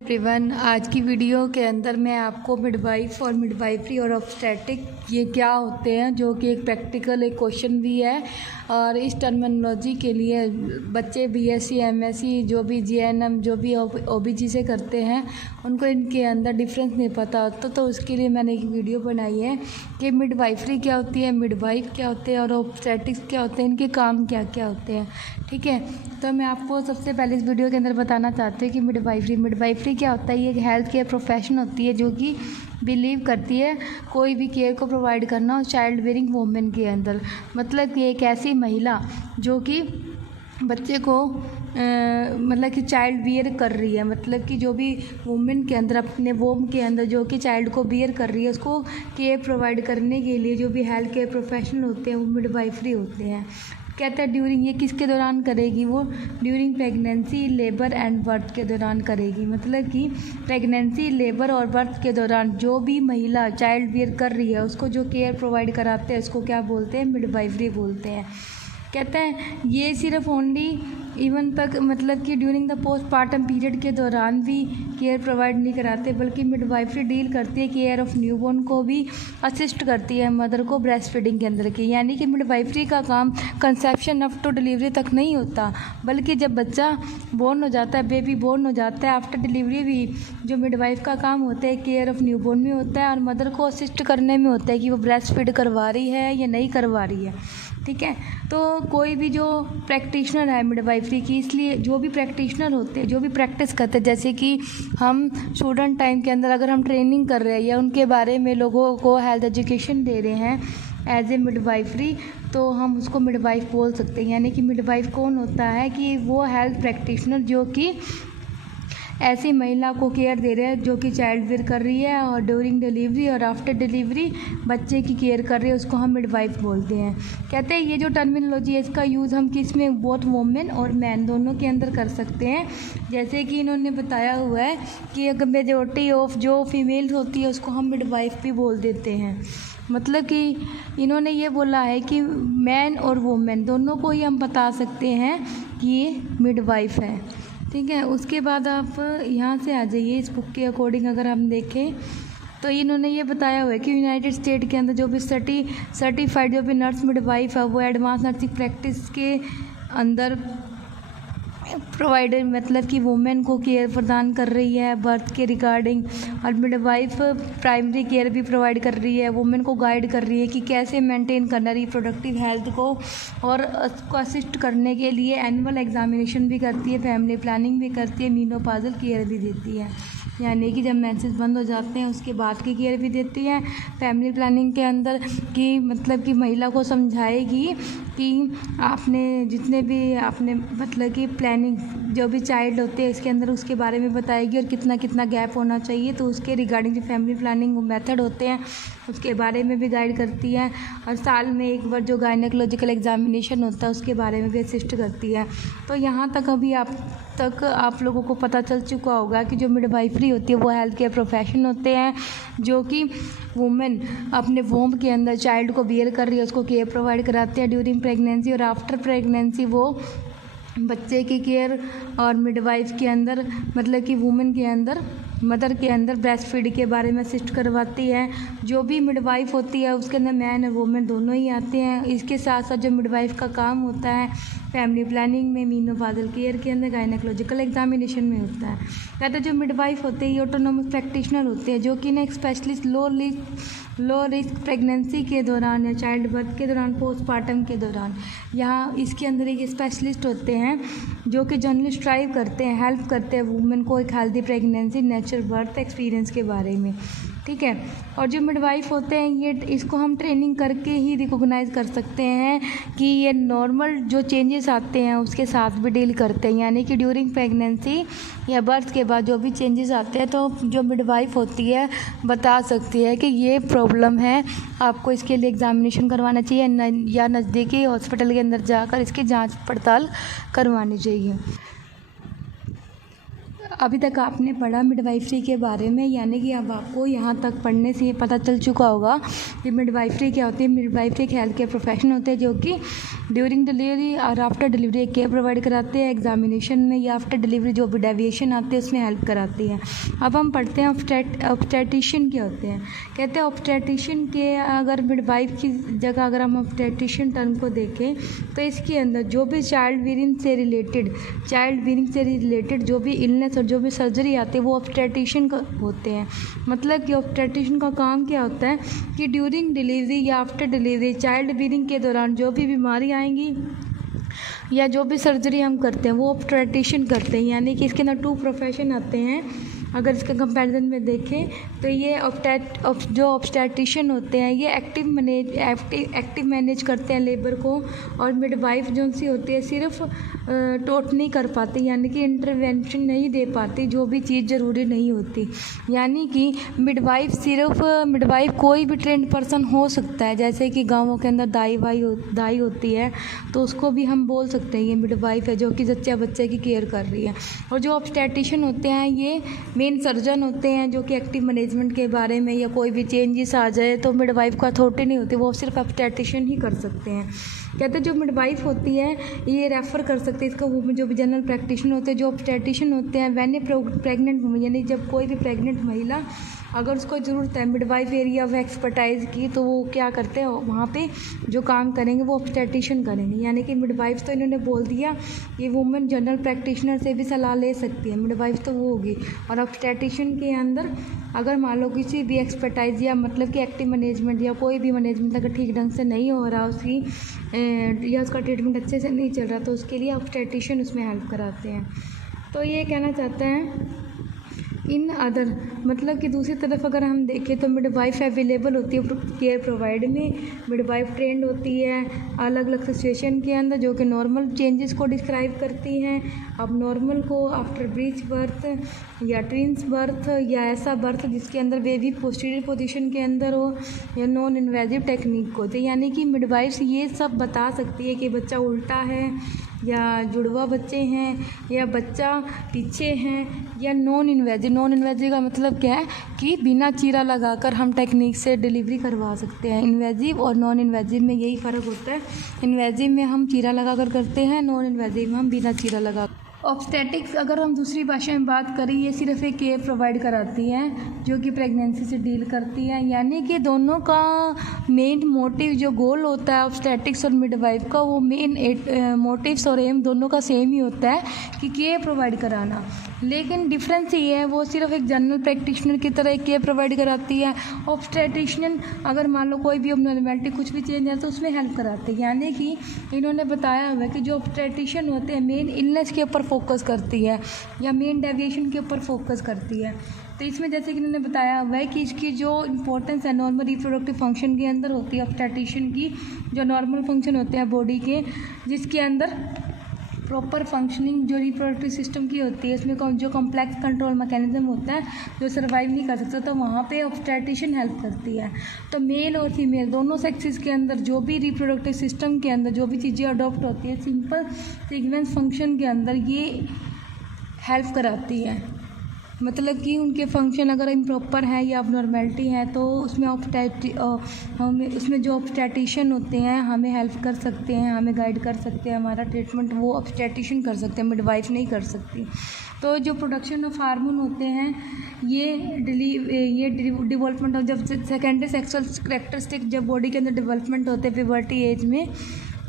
Everyone, आज की video के अंदर मैं आपको मिडवाइफ और मिडवाइफरी और ऑब्स्टेटिक ये क्या होते हैं, जो कि एक प्रैक्टिकल एक क्वेश्चन भी है। और इस टर्मिनोलॉजी के लिए बच्चे बीएससी एमएससी जो भी जीएनएम जो भी ओबीजी से करते हैं उनको इनके अंदर डिफरेंस नहीं पता होता, तो उसके लिए मैंने एक वीडियो बनाई है कि मिडवाइफरी क्या होती है, मिडवाइफ क्या होते हैं और ऑब्स्टेटिक्स क्या होते हैं, इनके काम क्या क्या होते हैं। ठीक है, तो मैं आपको सबसे पहले इस वीडियो के अंदर बताना चाहती हूँ कि मिडवाइफरी क्या होता है। ये एक हेल्थ केयर प्रोफेशन होती है जो कि बिलीव करती है कोई भी केयर को प्रोवाइड करना और चाइल्ड बेयरिंग वुमेन के अंदर। मतलब कि एक ऐसी महिला जो कि बच्चे को मतलब कि चाइल्ड बियर कर रही है, मतलब कि जो भी वुमेन के अंदर अपने वोम के अंदर जो कि चाइल्ड को बियर कर रही है उसको केयर प्रोवाइड करने के लिए जो भी हेल्थ केयर प्रोफेशनल होते हैं वो मिडवाइफरी होते हैं। कहते हैं ड्यूरिंग, ये किसके दौरान करेगी, वो during pregnancy, labour and birth के दौरान करेगी। मतलब कि प्रेगनेंसी, लेबर और बर्थ के दौरान जो भी महिला चाइल्ड बियर कर रही है उसको जो केयर प्रोवाइड कराते हैं उसको क्या बोलते हैं, मिडवाइफरी बोलते हैं। कहते हैं ये सिर्फ ओनली इवन तक मतलब कि ड्यूरिंग द पोस्टपार्टम पीरियड के दौरान भी केयर प्रोवाइड नहीं कराते, बल्कि मिडवाइफरी डील करती है केयर ऑफ न्यूबॉर्न को भी असिस्ट करती है मदर को ब्रेस्ट फीडिंग के अंदर की। यानी कि मिडवाइफरी का काम कंसेप्शन अप टू डिलीवरी तक नहीं होता, बल्कि जब बच्चा बोर्न हो जाता है, बेबी बोर्न हो जाता है, आफ्टर डिलीवरी भी जो मिडवाइफ का काम होता है केयर ऑफ न्यूबॉर्न में होता है और मदर को असिस्ट करने में होता है कि वो ब्रेस्ट फीड करवा रही है या नहीं करवा रही है। ठीक है, तो कोई भी जो प्रैक्टिशनर है मिडवाइफरी की, इसलिए जो भी प्रैक्टिशनर होते हैं जो भी प्रैक्टिस करते हैं, जैसे कि हम स्टूडेंट टाइम के अंदर अगर हम ट्रेनिंग कर रहे हैं या उनके बारे में लोगों को हेल्थ एजुकेशन दे रहे हैं एज ए मिडवाइफरी, तो हम उसको मिडवाइफ बोल सकते हैं। यानी कि मिडवाइफ कौन होता है कि वो हेल्थ प्रैक्टिशनर जो कि ऐसी महिला को केयर दे रहे हैं जो कि चाइल्ड बेयर कर रही है और ड्यूरिंग डिलीवरी और आफ्टर डिलीवरी बच्चे की केयर कर रही है, उसको हम मिडवाइफ बोलते हैं। कहते हैं ये जो टर्मिनोलॉजी है इसका यूज़ हम किस में, बोथ वुमेन और मैन दोनों के अंदर कर सकते हैं। जैसे कि इन्होंने बताया हुआ है कि अगर मेजॉरिटी ऑफ जो फीमेल्स होती है उसको हम मिडवाइफ भी बोल देते हैं। मतलब कि इन्होंने ये बोला है कि मैन और वुमेन दोनों को ही हम बता सकते हैं कि ये मिडवाइफ है। ठीक है, उसके बाद आप यहाँ से आ जाइए। इस बुक के अकॉर्डिंग अगर हम देखें तो इन्होंने ये बताया हुआ है कि यूनाइटेड स्टेट के अंदर जो भी सर्टिफाइड जो भी नर्स मिडवाइफ है वो एडवांस नर्सिंग प्रैक्टिस के अंदर प्रोवाइडर मतलब कि वुमेन को केयर प्रदान कर रही है बर्थ के रिगार्डिंग, और मिडवाइफ प्राइमरी केयर भी प्रोवाइड कर रही है, वुमेन को गाइड कर रही है कि कैसे मेंटेन करना रिप्रोडक्टिव हेल्थ को, और उसको असिस्ट करने के लिए एनुअल एग्जामिनेशन भी करती है, फैमिली प्लानिंग भी करती है, मीनोपॉजल केयर भी देती है। यानी कि जब मेंसेस बंद हो जाते हैं उसके बाद की केयर भी देती है। फैमिली प्लानिंग के अंदर कि मतलब कि महिला को समझाएगी कि आपने जितने भी आपने मतलब कि प्लानिंग जो भी चाइल्ड होते हैं इसके अंदर उसके बारे में बताएगी और कितना कितना गैप होना चाहिए, तो उसके रिगार्डिंग जो फैमिली प्लानिंग मेथड होते हैं उसके बारे में भी गाइड करती है। और साल में एक बार जो गायनेकोलॉजिकल एग्जामिनेशन होता है उसके बारे में भी असिस्ट करती है। तो यहाँ तक अभी आप लोगों को पता चल चुका होगा कि जो मिडवाइफरी होती है वो हेल्थ केयर प्रोफेशन होते हैं जो कि वुमेन अपने वोम के अंदर चाइल्ड को बियर कर रही है उसको केयर प्रोवाइड कराते हैं ड्यूरिंग प्रेगनेंसी और आफ्टर प्रेगनेंसी वो बच्चे की केयर, और मिडवाइफ के अंदर मतलब कि वुमेन के अंदर मदर के अंदर ब्रेस्ट फीड के बारे में असिस्ट करवाती है। जो भी मिडवाइफ होती है उसके अंदर मैन और वुमेन दोनों ही आते हैं। इसके साथ साथ जो मिडवाइफ का काम होता है फैमिली प्लानिंग में, मीनोपॉजल केयर के अंदर, गायनेकोलॉजिकल एग्जामिनेशन में होता है। कहते जो मिडवाइफ होते हैं ये ऑटोनोमस प्रैक्टिशनर होते हैं जो कि ना एक स्पेशलिस्ट लो रिस्क प्रेगनेंसी के दौरान या चाइल्ड बर्थ के दौरान, पोस्टपार्टम के दौरान, यहाँ इसके अंदर एक स्पेशलिस्ट होते हैं जो कि जनरली स्ट्राइव करते हैं, हेल्प करते हैं वुमेन को एक healthy pregnancy, natural birth experience के बारे में। ठीक है, और जो मिडवाइफ होते हैं ये इसको हम ट्रेनिंग करके ही रिकॉग्नाइज कर सकते हैं कि ये नॉर्मल जो चेंजेस आते हैं उसके साथ भी डील करते हैं। यानी कि ड्यूरिंग प्रेगनेंसी या बर्थ के बाद जो भी चेंजेस आते हैं तो जो मिडवाइफ होती है बता सकती है कि ये प्रॉब्लम है, आपको इसके लिए एग्जामिनेशन करवाना चाहिए या नज़दीकी हॉस्पिटल के अंदर जाकर इसकी जाँच पड़ताल करवानी चाहिए। अभी तक आपने पढ़ा मिडवाइफरी के बारे में, यानी कि अब आपको यहाँ तक पढ़ने से ये पता चल चुका होगा कि मिडवाइफरी क्या होती है। मिडवाइफरी एक हेल्थ केयर प्रोफेशन होते हैं जो कि ड्यूरिंग डिलीवरी और आफ्टर डिलीवरी केयर प्रोवाइड कराते हैं। एग्जामिनेशन में या आफ्टर डिलीवरी जो भी डेविएशन आते हैं उसमें हेल्प कराती है। अब हम पढ़ते हैं ऑब्स्टेट्रिशियन क्या होते हैं। कहते हैं ऑब्स्टेट्रिशियन के अगर मिडवाइफ की जगह अगर हम ऑब्स्टेट्रिशियन टर्म को देखें तो इसके अंदर जो भी चाइल्ड बीयरिंग से रिलेटेड जो भी इलनेस और जो भी सर्जरी आती है वो ऑब्स्टेट्रिशियन का होते हैं। मतलब कि ऑब्स्टेट्रिशियन का काम क्या होता है कि ड्यूरिंग डिलीवरी या आफ्टर डिलीवरी चाइल्ड बीयरिंग के दौरान जो भी बीमारी आएंगी या जो भी सर्जरी हम करते हैं वो ऑब्स्टेट्रिशियन करते हैं। यानी कि इसके अंदर 2 प्रोफेशन आते हैं। अगर इसके कंपैरिजन में देखें तो ये जो ऑब्स्टेट्रिशियन होते हैं ये एक्टिव मैनेज करते हैं लेबर को, और मिडवाइफ जो सी होती है सिर्फ टोट नहीं कर पाती, यानी कि इंटरवेंशन नहीं दे पाती जो भी चीज़ ज़रूरी नहीं होती। यानी कि मिडवाइफ कोई भी ट्रेंड पर्सन हो सकता है। जैसे कि गाँवों के अंदर दाई होती है तो उसको भी हम बोल सकते हैं ये मिडवाइफ है जो कि बच्चे की केयर कर रही है। और जो ऑब्स्टेट्रिशियन होते हैं ये मेन सर्जन होते हैं जो कि एक्टिव मैनेजमेंट के बारे में या कोई भी चेंजेस आ जाए तो मिडवाइफ को अथॉरिटी नहीं होती, वो सिर्फ ऑब्स्टेट्रिशियन ही कर सकते हैं। कहते हैं जो मिडवाइफ होती है ये रेफ़र कर सकते हैं इसको वुमेन जो भी जनरल प्रैक्टिशनर होते हैं। जो ऑब्स्टेट्रिशियन होते हैं व्हेन ए प्रेग्नेंट वुमेन, यानी जब कोई भी प्रेग्नेंट महिला अगर उसको ज़रूरत है मिडवाइफ एरिया ऑफ एक्सपर्टाइज़ की तो वो क्या करते हैं वहाँ पे जो काम करेंगे वो ऑब्स्टेट्रिशियन करेंगे। यानी कि मिडवाइफ तो इन्होंने बोल दिया कि वुमेन जनरल प्रैक्टिशनर से भी सलाह ले सकती है, मिडवाइफ तो वो होगी। और ऑब्स्टेट्रिशियन के अंदर अगर मान लो किसी भी एक्सपर्टाइज या मतलब कि एक्टिव मैनेजमेंट या कोई भी मैनेजमेंट अगर ठीक ढंग से नहीं हो रहा उसकी या उसका ट्रीटमेंट अच्छे से नहीं चल रहा तो उसके लिए ऑब्स्टेट्रिशियन उसमें हेल्प कराते हैं। तो ये कहना चाहते हैं इन अदर, मतलब कि दूसरी तरफ अगर हम देखें तो मिडवाइफ अवेलेबल होती है केयर प्रोवाइड में। मिडवाइफ ट्रेंड होती है अलग अलग सिचुएशन के अंदर जो कि नॉर्मल चेंजेस को डिस्क्राइब करती हैं। अब नॉर्मल को आफ्टर ब्रीच बर्थ या ट्विंस बर्थ या ऐसा बर्थ जिसके अंदर बेबी पोस्टीरियर पोजीशन के अंदर हो या नॉन इन्वेजिव टेक्निक को, तो यानी कि मिडवाइफ्स ये सब बता सकती है कि बच्चा उल्टा है या जुड़वा बच्चे हैं या बच्चा पीछे हैं या नॉन इन्वेजिव का मतलब क्या है कि बिना चीरा लगाकर हम टेक्निक से डिलीवरी करवा सकते हैं। इन्वेजिव और नॉन इन्वेजिव में यही फ़र्क होता है। इन्वेजिव में हम चीरा लगाकर करते हैं, नॉन इन्वेजिव में हम बिना चीरा लगा। ऑब्स्टेटिक्स अगर हम दूसरी भाषा में बात करें ये सिर्फ एक केयर प्रोवाइड कराती है जो कि प्रेगनेंसी से डील करती है। यानी कि दोनों का मेन मोटिव जो गोल होता है ऑब्स्टेटिक्स और मिडवाइफ का, वो मेन मोटिव्स और एम दोनों का सेम ही होता है कि केयर प्रोवाइड कराना। लेकिन डिफरेंस ये है वो सिर्फ एक जनरल प्रैक्टिशनर की तरह एक केयर प्रोवाइड कराती है। ऑब्स्टेट्रिशियन अगर मान लो कोई भी अबनॉर्मैलिटी कुछ भी चेंज है तो उसमें हेल्प कराते हैं। यानी कि इन्होंने बताया हुआ है कि जो ऑब्स्टेट्रिशियन होते हैं मेन इलनेस के ऊपर फोकस करती है या मेन डेविएशन के ऊपर फोकस करती है। तो इसमें जैसे कि इन्होंने बताया हुआ है कि इसकी जो इंपॉर्टेंस है नॉर्मल रिप्रोडक्टिव फंक्शन के अंदर होती है। ऑब्स्टेट्रिशियन की जो नॉर्मल फंक्शन होते हैं बॉडी के, जिसके अंदर प्रॉपर फंक्शनिंग जो रिप्रोडक्टिव सिस्टम की होती है, इसमें जो कॉम्प्लेक्स कंट्रोल मैकेनिज्म होता है जो सर्वाइव नहीं कर सकता, तो वहाँ पे ऑब्स्टेट्रिशियन हेल्प करती है। तो मेल और फीमेल दोनों सेक्सेस के अंदर जो भी रिप्रोडक्टिव सिस्टम के अंदर जो भी चीज़ें अडॉप्ट होती है सिंपल सीक्वेंस फंक्शन के अंदर ये हेल्प कराती है। मतलब कि उनके फंक्शन अगर इम्प्रॉपर है या अबनॉर्मैलिटी है तो उसमें उसमें जो ऑब्स्टेट्रिशियन होते हैं हमें हेल्प कर सकते हैं, हमें गाइड कर सकते हैं, हमारा ट्रीटमेंट वो ऑब्स्टेट्रिशियन कर सकते हैं, मिडवाइफ नहीं कर सकती। तो जो प्रोडक्शन ऑफ हार्मोन होते हैं ये डेवलपमेंट ऑफ जब सेकेंडरी सेक्सुअल कैरेक्टरिस्टिक जब बॉडी के अंदर डेवलपमेंट होते हैं प्यूबर्टी एज में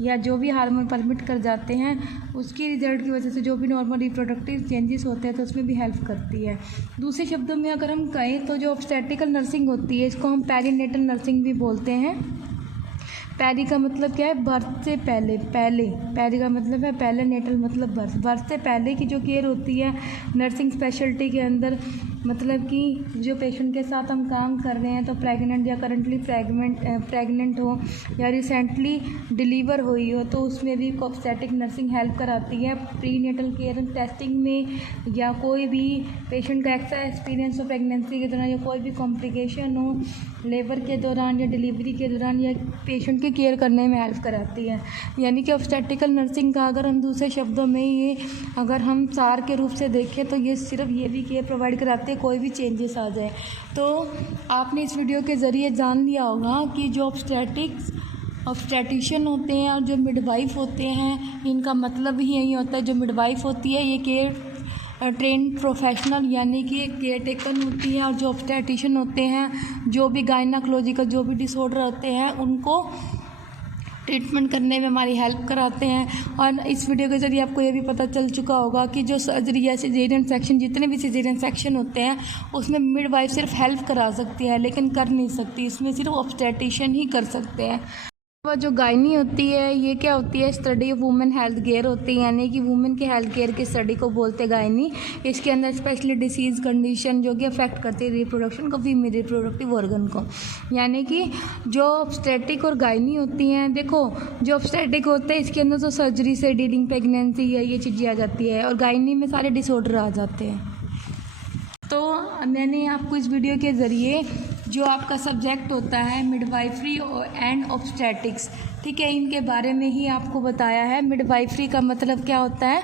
या जो भी हार्मोन परमिट कर जाते हैं उसकी रिजल्ट की वजह से जो भी नॉर्मल रिप्रोडक्टिव चेंजेस होते हैं तो उसमें भी हेल्प करती है। दूसरे शब्दों में अगर हम कहें तो जो ऑब्स्टेट्रिकल नर्सिंग होती है इसको हम पेरीनेटल नर्सिंग भी बोलते हैं। पेरी का मतलब क्या है, बर्थ से पहले। पेरी का मतलब है पहले, नेटल मतलब बर्थ से पहले की जो केयर होती है नर्सिंग स्पेशलिटी के अंदर। मतलब कि जो पेशेंट के साथ हम काम कर रहे हैं तो प्रेग्नेंट या करंटली प्रेग्नेंट हो या रिसेंटली डिलीवर हुई हो तो उसमें भी ऑब्स्टेट्रिक नर्सिंग हेल्प कराती है। प्री नेटल केयर टेस्टिंग में या कोई भी पेशेंट का एक्स्ट्रा एक्सपीरियंस हो प्रेगनेंसी के दौरान या कोई भी कॉम्प्लिकेशन हो लेबर के दौरान या डिलीवरी के दौरान या पेशेंट की केयर करने में हेल्प कराती है। यानी कि ऑब्स्टेट्रिकल नर्सिंग का अगर हम दूसरे शब्दों में ये अगर हम सार के रूप से देखें तो ये सिर्फ ये भी केयर प्रोवाइड कराते हैं कोई भी चेंजेस आ जाए। तो आपने इस वीडियो के ज़रिए जान लिया होगा कि जो ऑब्स्टेट्रिक्स ऑब्स्टेट्रिशियन होते हैं और जो मिडवाइफ होते हैं, इनका मतलब ही यही होता है। जो मिडवाइफ होती है ये केयर ट्रेंड प्रोफेशनल यानी कि केयर टेकन होती है, और जो ऑब्स्टेट्रिशियन होते हैं जो भी गायनाकोलॉजिकल जो भी डिसऑर्डर होते हैं उनको ट्रीटमेंट करने में हमारी हेल्प कराते हैं। और इस वीडियो के ज़रिए आपको ये भी पता चल चुका होगा कि जो सर्जरी या सिजेरियन सेक्शन, जितने भी सिजेरियन सेक्शन होते हैं उसमें मिडवाइफ सिर्फ हेल्प करा सकती है लेकिन कर नहीं सकती, इसमें सिर्फ ऑब्स्टेट्रिशियन ही कर सकते हैं। वह जो गायनी होती है ये क्या होती है, study of women health care होती है, यानी कि वुमेन के हेल्थ केयर की स्टडी को बोलते हैं गायनी। इसके अंदर स्पेशली डिसीज़ कंडीशन जो कि अफेक्ट करती है रिप्रोडक्शन को, फीमेल रिप्रोडक्टिव ऑर्गन को। यानी कि जो ऑब्स्टेट्रिक और गायनी होती हैं, देखो जो ऑब्स्टेट्रिक होते हैं इसके अंदर तो सर्जरी से ड्यूरिंग प्रेगनेंसी या ये चीज़ें आ जाती है, और गायनी में सारे डिसऑर्डर आ जाते हैं। तो मैंने आपको इस वीडियो के ज़रिए जो आपका सब्जेक्ट होता है मिडवाइफरी एंड ऑब्स्टेट्रिक्स, ठीक है, इनके बारे में ही आपको बताया है। मिडवाइफरी का मतलब क्या होता है,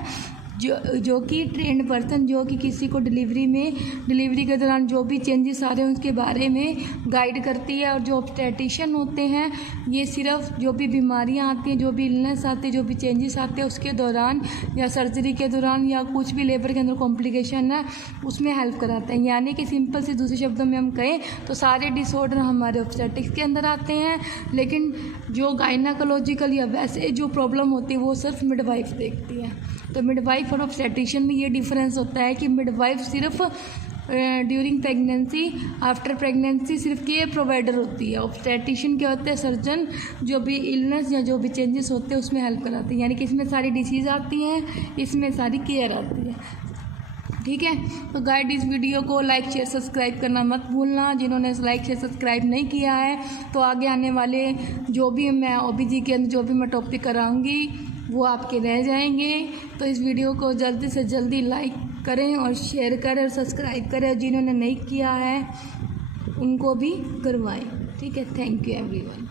जो कि ट्रेंड पर्सन जो कि किसी को डिलीवरी के दौरान जो भी चेंजेस आ रहे हैं उसके बारे में गाइड करती है। और जो ऑब्स्टेट्रिशियन होते हैं ये सिर्फ जो भी बीमारियां आती हैं, जो भी इलनेस आती है, जो भी चेंजेस आते हैं उसके दौरान या सर्जरी के दौरान या कुछ भी लेबर के अंदर कॉम्प्लिकेशन है उसमें हेल्प कराते हैं। यानी कि सिंपल से दूसरे शब्दों में हम कहें तो सारे डिसऑर्डर हमारे ऑब्स्टेट्रिक्स के अंदर आते हैं, लेकिन जो गायनाकोलॉजिकल या वैसे जो प्रॉब्लम होती है वो सिर्फ मिडवाइफ देखती है। तो मिडवाइफ और ऑब्स्टेट्रिशियन में ये डिफरेंस होता है कि मिडवाइफ सिर्फ ड्यूरिंग प्रेगनेंसी, आफ्टर प्रेगनेंसी सिर्फ केयर प्रोवाइडर होती है। ऑब्स्टेट्रिशियन क्या होते हैं, सर्जन जो भी इलनेस या जो भी चेंजेस होते हैं उसमें हेल्प कराते हैं। यानी कि इसमें सारी डिसीज़ आती हैं, इसमें सारी केयर आती है, ठीक है। तो गाइड इस वीडियो को लाइक शेयर सब्सक्राइब करना मत भूलना। जिन्होंने लाइक शेयर सब्सक्राइब नहीं किया है तो आगे आने वाले जो भी मैं OBG के अंदर जो भी मैं टॉपिक कराऊंगी वो आपके रह जाएंगे। तो इस वीडियो को जल्दी से जल्दी लाइक करें और शेयर करें और सब्सक्राइब करें, और जिन्होंने नहीं किया है उनको भी करवाएं, ठीक है। Thank you everyone.